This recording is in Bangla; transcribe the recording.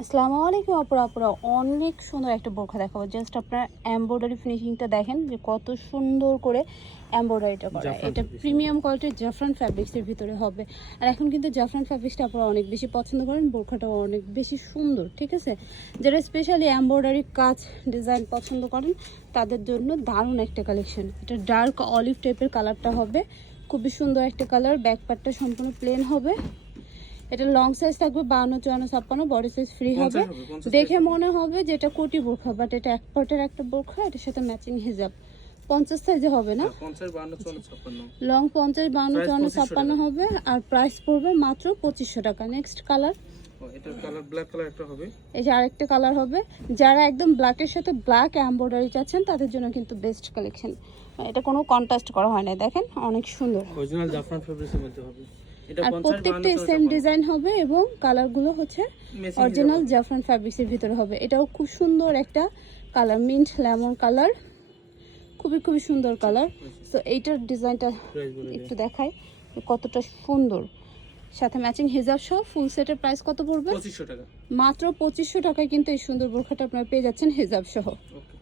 আসসালামু আলাইকুম আপুরা অনেক সুন্দর একটা বোরখা দেখাবো। জাস্ট আপনার এমব্রয়ডারি ফিনিশিংটা দেখেন যে কত সুন্দর করে এমব্রয়ডারিটা করা। এটা প্রিমিয়াম কোয়ালিটির জাফরান ফ্যাব্রিক্সের ভিতরে হবে। আর এখন কিন্তু জাফরান ফ্যাব্রিক্সটা আপনারা অনেক বেশি পছন্দ করেন, বোরখাটাও অনেক বেশি সুন্দর, ঠিক আছে। যারা স্পেশালি এমব্রয়ডারি কাজ ডিজাইন পছন্দ করেন তাদের জন্য দারুণ একটা কালেকশন। এটা ডার্ক অলিভ টাইপের কালারটা হবে, খুবই সুন্দর একটা কালার। ব্যাক পার্টটা সম্পূর্ণ প্লেন হবে। এটা লং সাইজ থাকবে 52, 54, 56, বডি সাইজ ফ্রি হবে। দেখে মনে হবে যে এটা কোটি বোরখা, বাট এটা এক পার্টের একটা বোরখা, এটার সাথে ম্যাচিং হিজাব। 50 সাইজে হবে না, 50, 52, 54, 56 লং 50, 52, 54, 56 হবে। আর প্রাইস পড়বে মাত্র 2500 টাকা। নেক্সট কালার, এটা কালার ব্ল্যাক কালার একটা হবে। এই যে আরেকটা কালার হবে। যারা একদম ব্ল্যাকের সাথে ব্ল্যাক এমব্রয়ডারি চাচ্ছেন তাদের জন্য কিন্তু বেস্ট কালেকশন। এটা কোনো কন্ট্রাস্ট করা হয় না, দেখেন অনেক সুন্দর। অরিজিনাল জাফরান ফেব্রিক্সের মধ্যে হবে। এটা আর 50, প্রত্যেকটা 52, সেম ডিজাইন হবে এবং কালারগুলো হচ্ছে অরিজিনাল জাফরান ফ্যাব্রিক্সের ভিতরে হবে। এটাও খুব সুন্দর একটা কালার, মিন্ট লেমন কালার, খুবই সুন্দর কালার। তো এইটার ডিজাইনটা একটু দেখাই কতটা সুন্দর, সাথে ম্যাচিং হিজাব সহ ফুল সেটের প্রাইস কত পড়বে? 2500 টাকা। মাত্র 2500 টাকায় কিন্তু এই সুন্দর বোরখাটা আপনারা পেয়ে যাচ্ছেন হিজাব সহ। ওকে।